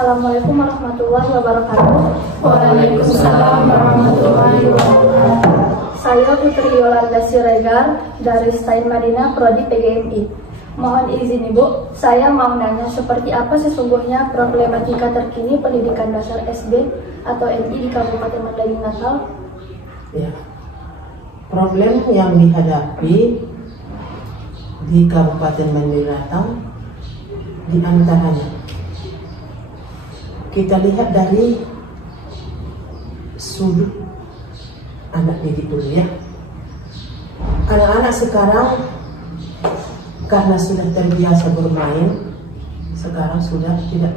Assalamualaikum warahmatullahi wabarakatuh. Waalaikumsalam warahmatullahi wabarakatuh. Saya Putri Yolanda Siregar dari Stain Madinah Prodi PGMI. Mohon izin Ibu, saya mau nanya seperti apa sesungguhnya problematika terkini pendidikan dasar SD atau MI di Kabupaten Mandailing Natal? Ya, problem yang dihadapi di Kabupaten Mandailing Natal di antaranya kita lihat dari sudut anak didik dulu ya. Anak-anak sekarang karena sudah terbiasa bermain, sekarang sudah tidak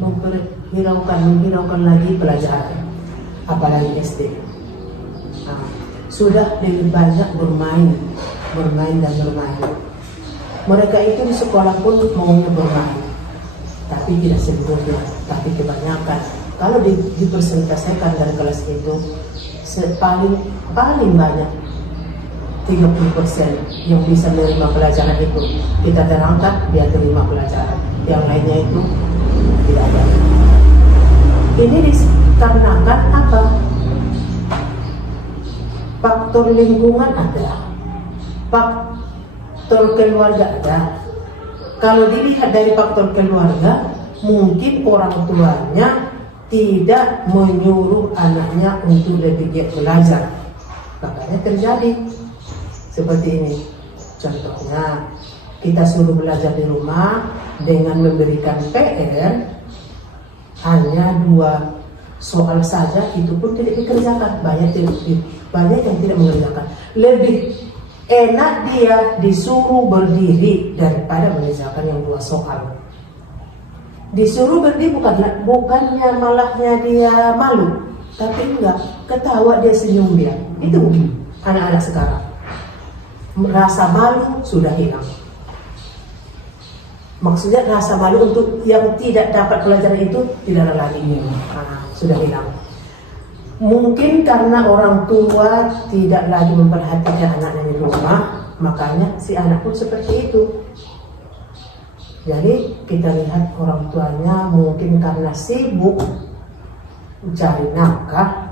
menghiraukan lagi pelajaran, apalagi SD. Sudah lebih banyak bermain dan bermain. Mereka itu di sekolah pun maunya bermain, tapi tidak seluruhnya, tapi kebanyakan. Kalau dipersentasikan dari kelas itu paling banyak 30% yang bisa menerima pelajaran itu kita terangkat, dia terima pelajaran. Yang lainnya itu tidak ada. Ini dikarenakan apa? Faktor lingkungan ada, faktor keluarga ada. Kalau dilihat dari faktor keluarga, mungkin orang tuanya tidak menyuruh anaknya untuk lebih giat belajar, makanya terjadi seperti ini. Contohnya, kita suruh belajar di rumah dengan memberikan PR hanya 2 soal saja, itu pun tidak dikerjakan. Banyak yang tidak mengerjakan. Lebih enak dia disuruh berdiri daripada mengerjakan yang 2 soal. Disuruh berdiri bukannya malahnya dia malu, tapi enggak, ketawa dia, senyum dia. Itu anak-anak sekarang. Rasa malu sudah hilang. Maksudnya rasa malu untuk yang tidak dapat pelajaran itu tidak ada lagi, sudah hilang. Mungkin karena orang tua tidak lagi memperhatikan anaknya di rumah, makanya si anak pun seperti itu. Jadi kita lihat orang tuanya mungkin karena sibuk cari nafkah,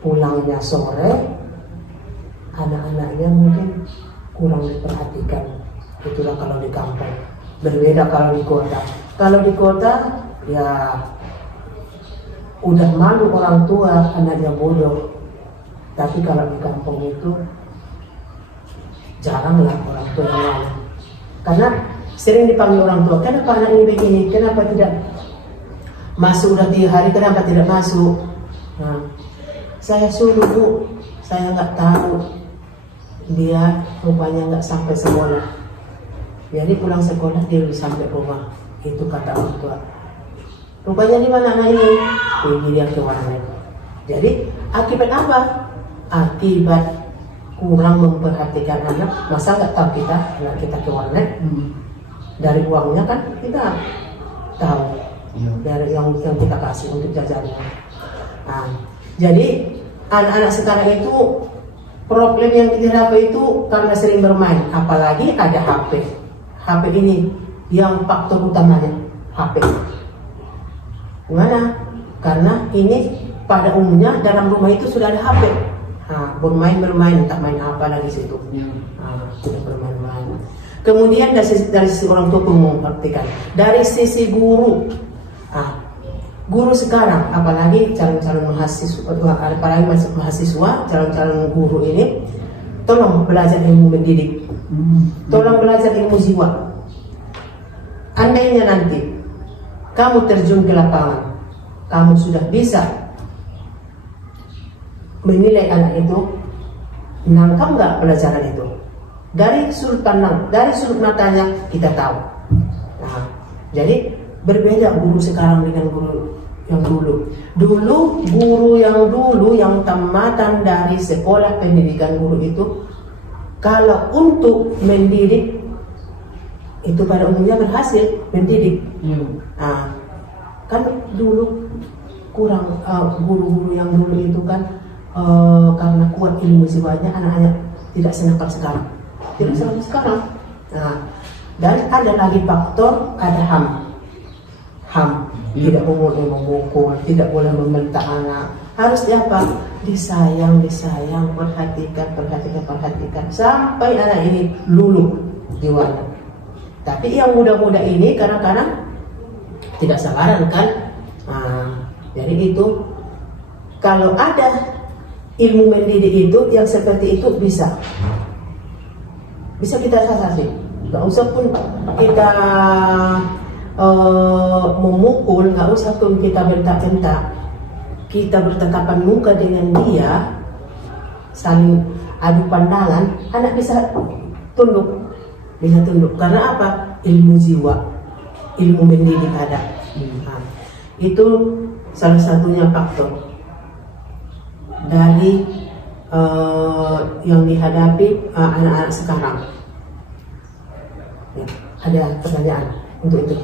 pulangnya sore, anak-anaknya mungkin kurang diperhatikan. Itulah kalau di kampung. Berbeda kalau di kota. Kalau di kota ya udah malu orang tua anaknya bodoh. Tapi kalau di kampung itu jaranglah orang tua yang malu. Karena sering dipanggil orang tua, kenapa anak ini begini, kenapa tidak masuk udah 3 hari, kenapa tidak masuk? Nah, saya suruh Bu, saya nggak tahu, dia rupanya nggak sampai sekolah. Jadi pulang sekolah dia udah sampai rumah, itu kata orang tua. Rupanya di mana anak ini? Pergi dia ke warnet. Jadi akibat apa? Akibat kurang memperhatikan anak. Masa nggak tahu kita, anak kita ke warnet? Dari uangnya kan kita tahu, dari yang kita kasih untuk jajannya. Nah, jadi anak-anak sekarang itu problem yang kita dapat itu karena sering bermain, apalagi ada HP. HP ini yang faktor utamanya HP. Gimana? Karena ini pada umumnya dalam rumah itu sudah ada HP. Nah, bermain, entah main apa lagi situ. Sudah bermain-main. Kemudian dari sisi orang tua pun mengertikan. Dari sisi guru, guru sekarang, apalagi calon-calon mahasiswa, calon-calon guru ini, tolong belajar ilmu mendidik, tolong belajar ilmu jiwa. Andainya nanti kamu terjun ke lapangan, kamu sudah bisa menilai anak itu, menangkap nggak pelajaran itu. Dari sudut pandang, dari sudut matanya kita tahu. Nah, jadi berbeda guru sekarang dengan guru yang dulu. Guru yang tamatan dari sekolah pendidikan guru itu, kalau untuk mendidik itu pada umumnya berhasil mendidik. Nah, kan dulu kurang guru-guru yang dulu itu kan karena kuat ilmu jiwanya, anak-anak tidak senakal sekarang. Tidak seperti sekarang. Nah, dan ada lagi faktor, ada HAM. HAM, tidak boleh memukul, tidak boleh membentak anak. Harus apa? Disayang, perhatikan sampai anak ini luluh jiwanya. Tapi yang muda-muda ini kadang-kadang tidak sabaran kan? Jadi itu kalau ada ilmu mendidik itu yang seperti itu bisa kita sasasi. Nggak usah pun kita memukul, nggak usah pun kita bentak-bentak. Kita bertatapan muka dengan dia, saling adu pandangan, anak bisa tunduk. Karena apa? Ilmu jiwa, ilmu mendidik ada. Itu salah satunya faktor dari yang dihadapi anak-anak sekarang. Ya, ada pertanyaan untuk itu?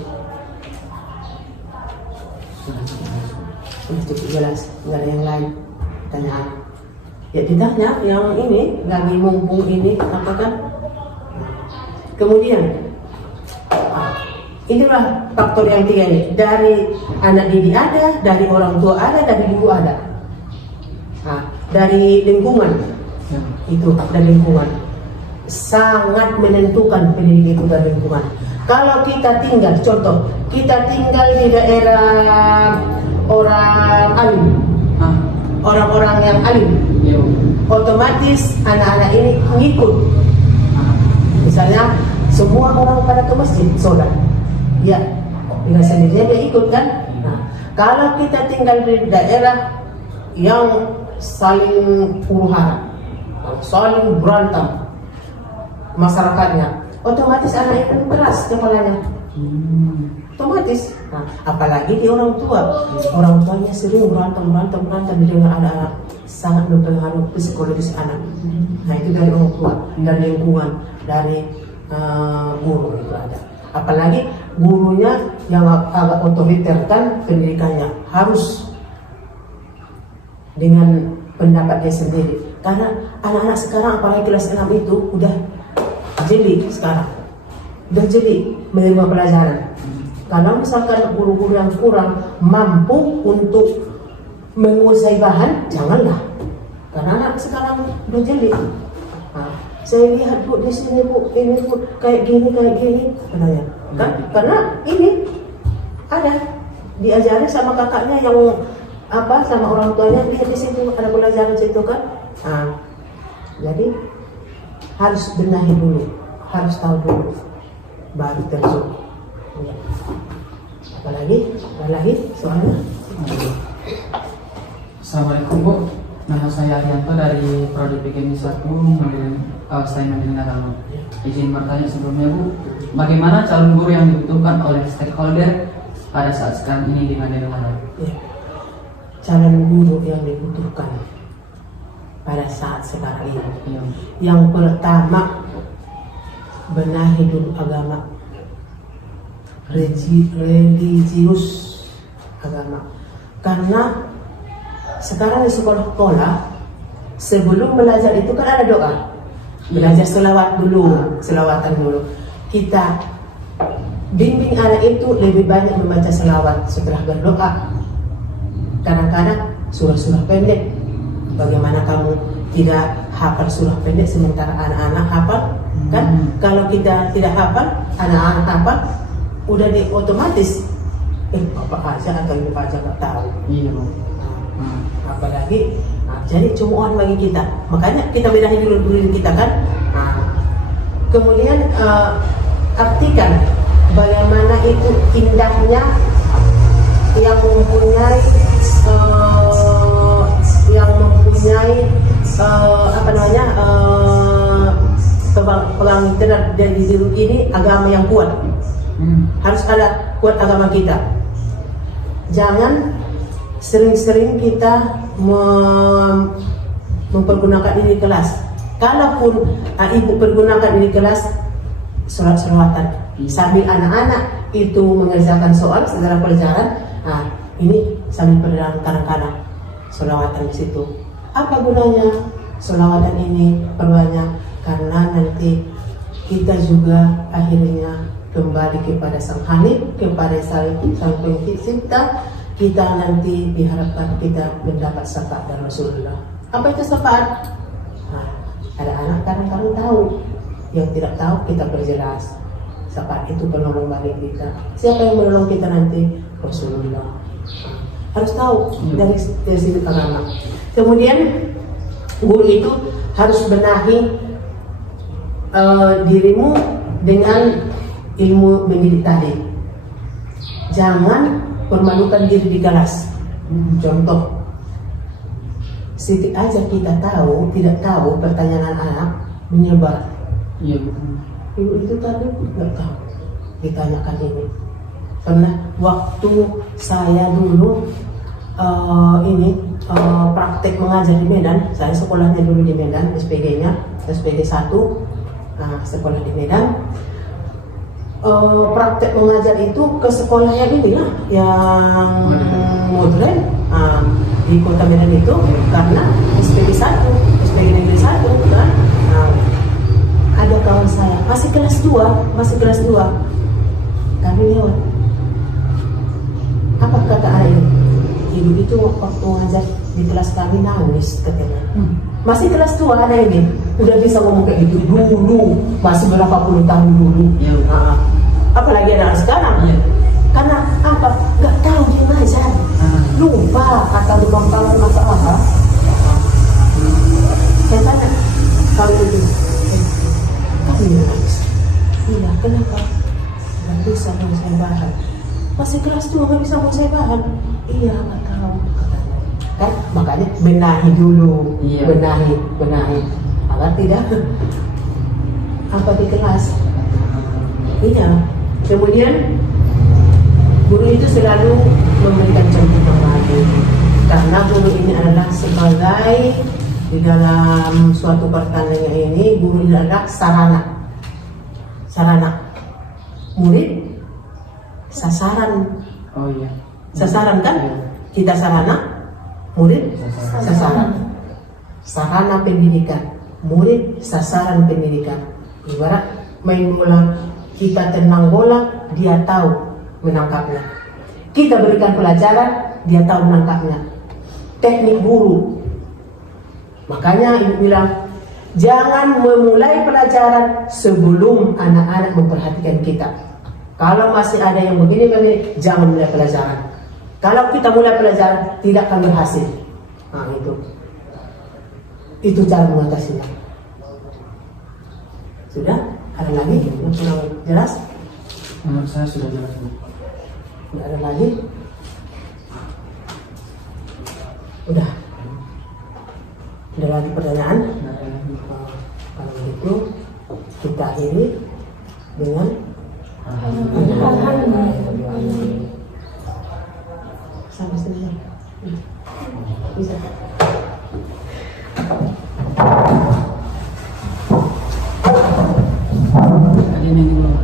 Sudah cukup jelas, nggak ada yang lain pertanyaan. Ya ditanya yang ini lagi mumpung ini apa kan? Kemudian inilah faktor yang tiga ini. Dari anak didik ada, dari orang tua ada, dari guru ada. Dari lingkungan itu, dari lingkungan sangat menentukan pendidik itu dari lingkungan. Kalau kita tinggal, contoh, kita tinggal di daerah orang alim, orang-orang yang alim, otomatis anak-anak ini ngikut. Misalnya semua orang pada ke masjid sholat, ya dengan sendirinya dia ikut kan. Kalau kita tinggal di daerah yang saling huru-hara, saling berantem masyarakatnya, otomatis anak itu keras kepalanya. Otomatis. Apalagi di orang tuanya sering berantem dengan anak-anak, sangat mempengaruhi psikologis anak. Itu dari orang tua, dari lingkungan, dari guru itu ada. Apalagi gurunya yang agak otoriter kan, pendidikannya harus dengan pendapatnya sendiri. Karena anak-anak sekarang apalagi kelas 6 itu udah jeli sekarang, udah jeli menerima pelajaran. Kalau misalkan guru-guru yang kurang mampu untuk menguasai bahan, janganlah. Karena anak sekarang udah jeli. Saya lihat bu di sini bu, ini bu kayak gini, katanya. Kan? Karena ini ada diajari sama kakaknya yang sama orang tuanya, lihat di situ ada pelajaran situ kan. Jadi harus benahi dulu, harus tahu dulu, baru terjun. Ya. Apalagi soalnya. Assalamualaikum Bu, nama saya Arianto dari Prodi PGMI 1 Sains Mandiri Agama. Izin bertanya sebelumnya Bu, bagaimana calon guru yang dibutuhkan oleh stakeholder pada saat sekarang ini di Mandiri Agama? Ya. Calon guru yang dibutuhkan pada saat sekarang ini. Ya. Yang pertama, benahi dulu agama, religius agama. Karena sekarang di sekolah-sekolah sebelum belajar itu kan ada doa, belajar selawatan dulu. Kita bimbing anak itu lebih banyak membaca selawat setelah berdoa. Kadang-kadang surah-surah pendek. Bagaimana kamu tidak hafal surah pendek sementara anak-anak hafal? Kan kalau kita tidak hafal, anak-anak hafal, udah otomatis apa aja atau ibu aja nggak tahu. Iya Bu. Apalagi jadi cumuan bagi kita. Makanya kita bedahin dulu diri kita kan. Kemudian artikan bagaimana itu indahnya yang mempunyai pegang dari diri ini agama yang kuat. Harus ada kuat agama kita. Jangan sering-sering kita mempergunakan ini di kelas. Kalaupun ibu pergunakan ini di kelas, selawatan sambil anak-anak itu mengerjakan soal segala pelajaran, ini sambil berjalan kadang-kadang selawatan di situ. Apa gunanya selawatan ini perbanyak? Karena nanti kita juga akhirnya kembali kepada Sang Hanif, kepada Sang Pencipta. Kita nanti diharapkan kita mendapat syafaat dari Rasulullah. Apa itu syafaat? Nah, ada anak kadang-kadang tahu, yang tidak tahu kita perjelas. Syafaat itu penolong bagi kita. Siapa yang menolong kita nanti? Rasulullah. Harus tahu dari sisi agama. Kemudian guru itu harus benahi dirimu dengan ilmu mendidik tadi. Jangan permalukan diri di kelas. Contoh, sedikit aja kita tahu, tidak tahu pertanyaan anak menyebar. Iya. Ibu itu tadi nggak tahu ditanyakan ini. Karena waktu saya dulu praktek mengajar di Medan, saya sekolahnya dulu di Medan, SPG-nya, SPG 1, sekolah di Medan. Praktek mengajar itu ke sekolahnya ini ya, yang modern di kota Medan itu, karena SPG 1, SPG negeri 1 kan. Ada kawan saya masih kelas 2, kami lewat. Apa kata ayah ini? Ibu itu waktu ngajar di kelas kami nangis katanya. Masih kelas 2 ada ini, udah bisa ngomong kayak gitu dulu, masih berapa puluh tahun dulu. Ya. Apalagi anak sekarang. Ya. Karena apa? Gak tahu dia ngajar. Lupa kata belum tahu masalah. Saya tanya, kalau itu, kamu nangis? Iya, kenapa? Gak bisa mau saya bahan. Masih kelas 2 gak bisa mau saya bahan. Iya, gak tahu. Kan makanya benahi dulu. Iya. Benahi. Agar tidak apa di kelas. Iya. Kemudian guru itu selalu memberikan contoh yang baik, karena guru ini adalah sebagai di dalam suatu pertandingan ini, guru ini adalah sarana murid sasaran. Oh iya. Sasaran kan? Iya. Kita sarana, murid sasaran. Sarana pendidikan, murid sasaran pendidikan. Ibarat main bola, kita tenang bola, dia tahu menangkapnya. Kita berikan pelajaran, dia tahu menangkapnya. Teknik guru. Makanya ibu bilang, jangan memulai pelajaran sebelum anak-anak memperhatikan kita. Kalau masih ada yang begini, jangan mulai pelajaran. Kalau kita mulai pelajaran, tidak akan berhasil. Nah itu cara mengatasinya. Sudah? Ada lagi yang kurang jelas? Menurut saya sudah jelas, Bu. Tidak ada lagi? Udah? Ada lagi pertanyaan? Kalau begitu kita akhiri dengan sampai sini. Bisa. Ada yang belum.